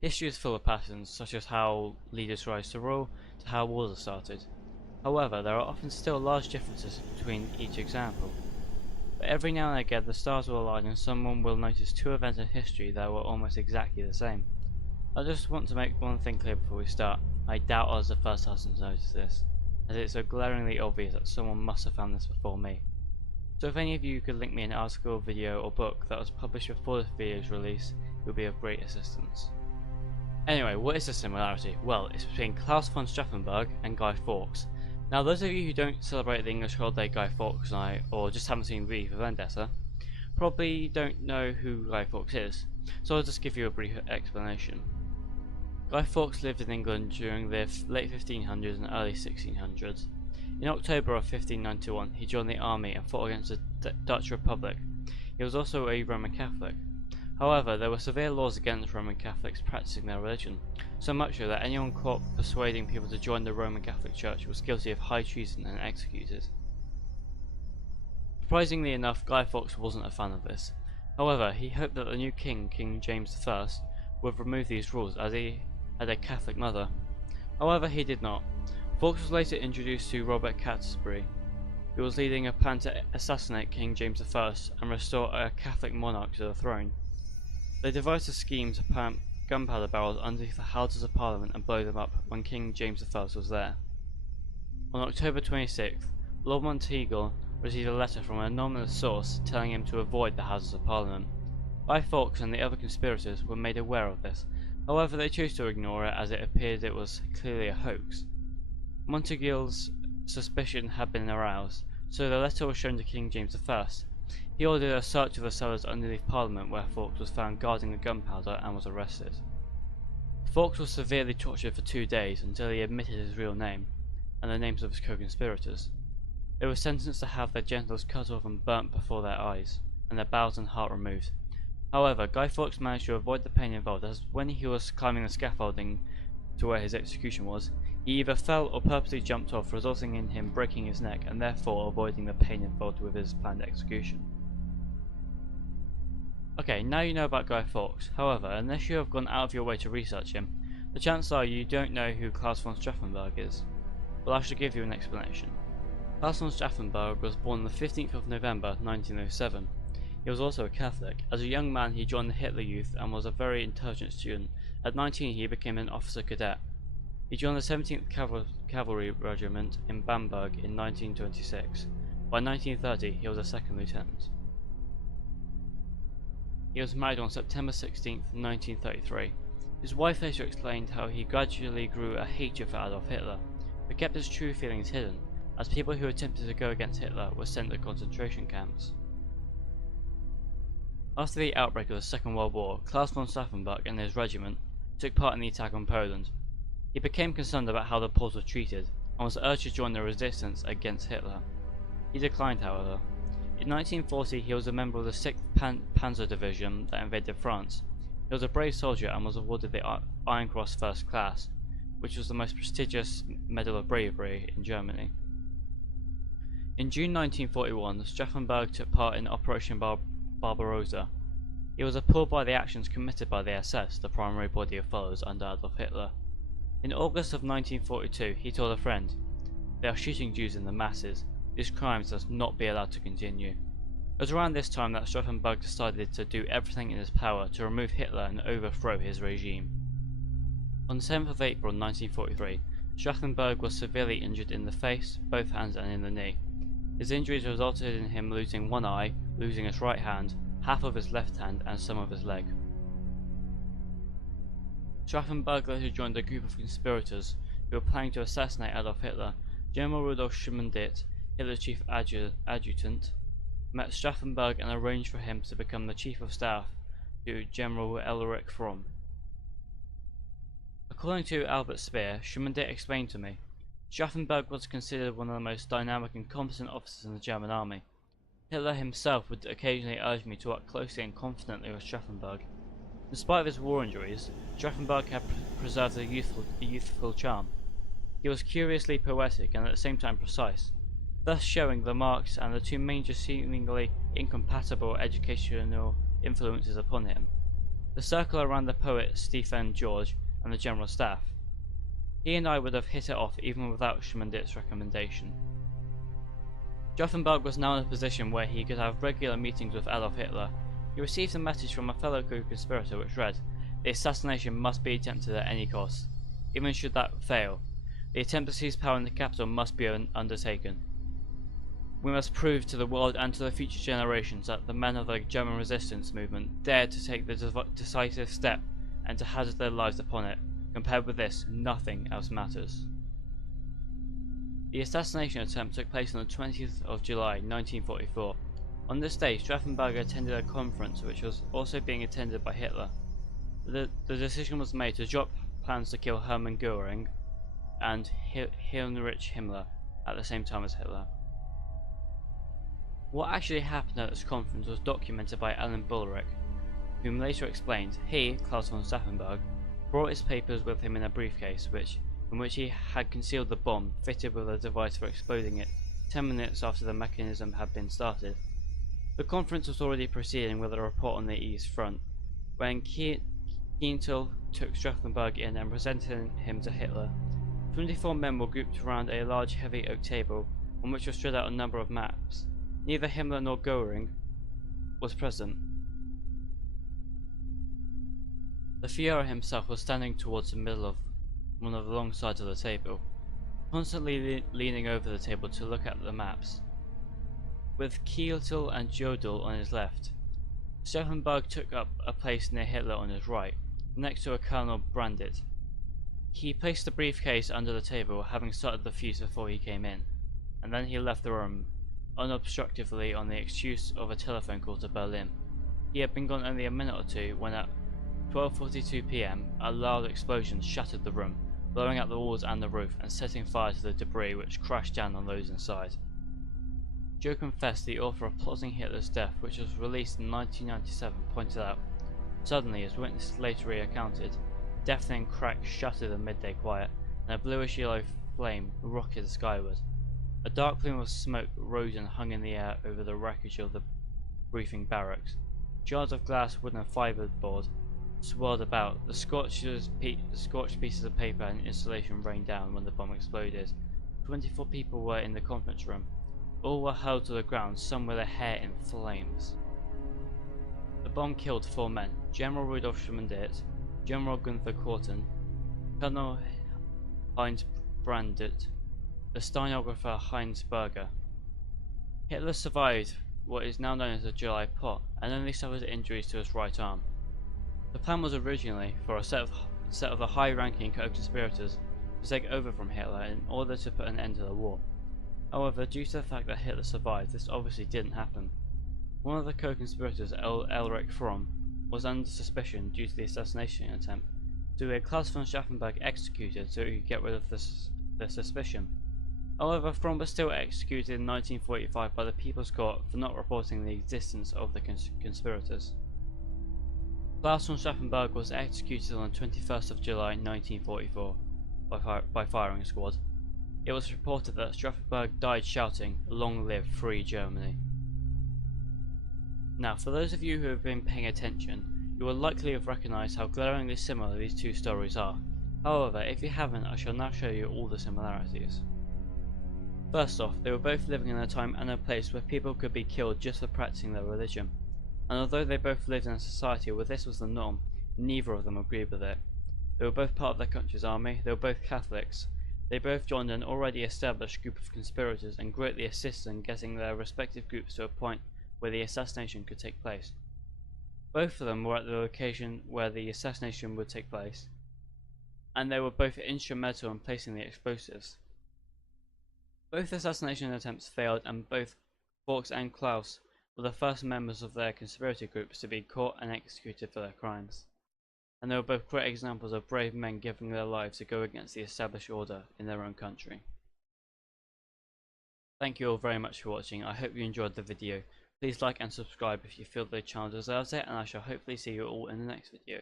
History is full of patterns, such as how leaders rise to rule, to how wars are started. However, there are often still large differences between each example. But every now and again the stars will align and someone will notice two events in history that were almost exactly the same. I just want to make one thing clear before we start. I doubt I was the first person to notice this, as it's so glaringly obvious that someone must have found this before me. So if any of you could link me an article, video or book that was published before this video's release, it would be of great assistance. Anyway, what is the similarity? Well, it's between Klaus von Stauffenberg and Guy Fawkes. Now those of you who don't celebrate the English holiday Guy Fawkes Night, or just haven't seen V for Vendetta, probably don't know who Guy Fawkes is, so I'll just give you a brief explanation. Guy Fawkes lived in England during the late 1500s and early 1600s. In October of 1591 he joined the army and fought against the Dutch Republic. He was also a Roman Catholic. However, there were severe laws against Roman Catholics practicing their religion, so much so that anyone caught persuading people to join the Roman Catholic Church was guilty of high treason and executed. Surprisingly enough, Guy Fawkes wasn't a fan of this. However, he hoped that the new king, King James I, would remove these rules as he had a Catholic mother. However, he did not. Fawkes was later introduced to Robert Catesby, who was leading a plan to assassinate King James I and restore a Catholic monarch to the throne. They devised a scheme to plant gunpowder barrels underneath the Houses of Parliament and blow them up when King James I was there. On October 26th, Lord Monteagle received a letter from an anonymous source telling him to avoid the Houses of Parliament. Guy Fawkes and the other conspirators were made aware of this, however they chose to ignore it as it appeared it was clearly a hoax. Monteagle's suspicion had been aroused, so the letter was shown to King James I. He ordered a search of the cellars underneath Parliament where Fawkes was found guarding the gunpowder and was arrested. Fawkes was severely tortured for 2 days until he admitted his real name, and the names of his co-conspirators. They were sentenced to have their genitals cut off and burnt before their eyes, and their bowels and heart removed. However, Guy Fawkes managed to avoid the pain involved, as when he was climbing the scaffolding to where his execution was, he either fell or purposely jumped off, resulting in him breaking his neck and therefore avoiding the pain involved with his planned execution. Okay, now you know about Guy Fawkes. However, unless you have gone out of your way to research him, the chances are you don't know who Klaus von Stauffenberg is. Well, I shall give you an explanation. Klaus von Stauffenberg was born on the 15th of November 1907. He was also a Catholic. As a young man he joined the Hitler Youth and was a very intelligent student. At 19 he became an officer cadet. He joined the 17th Cavalry Regiment in Bamberg in 1926. By 1930 he was a second lieutenant. He was married on September 16, 1933. His wife later explained how he gradually grew a hatred for Adolf Hitler, but kept his true feelings hidden, as people who attempted to go against Hitler were sent to concentration camps. After the outbreak of the Second World War, Klaus von Stauffenberg and his regiment took part in the attack on Poland. He became concerned about how the Poles were treated, and was urged to join the resistance against Hitler. He declined, however. In 1940 he was a member of the 6th Panzer Division that invaded France. He was a brave soldier and was awarded the Iron Cross First Class, which was the most prestigious Medal of Bravery in Germany. In June 1941, Stauffenberg took part in Operation Barbarossa. He was appalled by the actions committed by the SS, the primary body of followers under Adolf Hitler. In August of 1942 he told a friend, "They are shooting Jews in the masses. These crimes must not be allowed to continue." It was around this time that Stauffenberg decided to do everything in his power to remove Hitler and overthrow his regime. On 7th of April 1943, Stauffenberg was severely injured in the face, both hands and in the knee. His injuries resulted in him losing one eye, losing his right hand, half of his left hand and some of his leg. Stauffenberg later joined a group of conspirators who were planning to assassinate Adolf Hitler. General Rudolf Schmidt, Hitler's chief adjutant, met Stauffenberg and arranged for him to become the chief of staff to General Erich Fromm. According to Albert Speer, Schmidt explained to me, Stauffenberg was considered one of the most dynamic and competent officers in the German army. Hitler himself would occasionally urge me to work closely and confidently with Stauffenberg. In spite of his war injuries, Stauffenberg had preserved a youthful charm. He was curiously poetic and at the same time precise, thus showing the marks and the two major seemingly incompatible educational influences upon him: The circle around the poet Stephen George and the general staff. He and I would have hit it off even without Schmidt's recommendation. Stauffenberg was now in a position where he could have regular meetings with Adolf Hitler. He received a message from a fellow co-conspirator which read, "The assassination must be attempted at any cost. Even should that fail, the attempt to seize power in the capital must be undertaken. We must prove to the world and to the future generations that the men of the German resistance movement dared to take the decisive step and to hazard their lives upon it. Compared with this, nothing else matters." The assassination attempt took place on the 20th of July 1944. On this day, Stauffenberg attended a conference which was also being attended by Hitler. The decision was made to drop plans to kill Hermann Göring and Heinrich Himmler at the same time as Hitler. What actually happened at this conference was documented by Alan Bullrich, whom later explained he, Klaus von Stauffenberg, brought his papers with him in a briefcase in which he had concealed the bomb fitted with a device for exploding it 10 minutes after the mechanism had been started. The conference was already proceeding with a report on the East Front, when Keitel took Stauffenberg in and presented him to Hitler. 24 men were grouped around a large heavy oak table, on which was spread out a number of maps. Neither Himmler nor Göring was present. The Führer himself was standing towards the middle of one of the long sides of the table, constantly leaning over the table to look at the maps. With Keitel and Jodl on his left, Stauffenberg took up a place near Hitler on his right, next to a Colonel Brandt. He placed the briefcase under the table, having started the fuse before he came in, and then he left the room unobstructively on the excuse of a telephone call to Berlin. He had been gone only a minute or two when at 12:42 p.m. a loud explosion shattered the room, blowing out the walls and the roof and setting fire to the debris which crashed down on those inside. Joe Confessed, the author of Plotting Hitler's Death, which was released in 1997, pointed out, "Suddenly, as witnesses later recounted, a deafening crack shattered the midday quiet, and a bluish-yellow flame rocketed skyward. A dark plume of smoke rose and hung in the air over the wreckage of the briefing barracks. Shards of glass, wood and fiberboard swirled about. The scorched pieces of paper and insulation rained down when the bomb exploded. 24 people were in the conference room. All were hurled to the ground, some with their hair in flames. The bomb killed 4 men: General Rudolf Schmidt, General Gunther Korten, Colonel Heinz Brandt, the stenographer Heinz Berger. Hitler survived what is now known as the July plot and only suffered injuries to his right arm. The plan was originally for a set of the high-ranking co-conspirators to take over from Hitler in order to put an end to the war. However, due to the fact that Hitler survived, this obviously didn't happen. One of the co-conspirators, Ulrich Fromm, was under suspicion due to the assassination attempt, so he had Klaus von Stauffenberg executed so he could get rid of the suspicion. However, Fromm was still executed in 1945 by the People's Court for not reporting the existence of the conspirators. Klaus von Stauffenberg was executed on the 21st of July 1944 by firing squad. It was reported that Stauffenberg died shouting, "Long live free Germany." Now, for those of you who have been paying attention, you will likely have recognised how glaringly similar these two stories are. However, if you haven't, I shall now show you all the similarities. First off, they were both living in a time and a place where people could be killed just for practicing their religion. And although they both lived in a society where this was the norm, neither of them agreed with it. They were both part of their country's army, they were both Catholics. They both joined an already established group of conspirators and greatly assisted in getting their respective groups to a point where the assassination could take place. Both of them were at the location where the assassination would take place, and they were both instrumental in placing the explosives. Both assassination attempts failed, and both Fawkes and Klaus were the first members of their conspirator groups to be caught and executed for their crimes. And they were both great examples of brave men giving their lives to go against the established order in their own country. Thank you all very much for watching. I hope you enjoyed the video. Please like and subscribe if you feel the channel deserves it, and I shall hopefully see you all in the next video.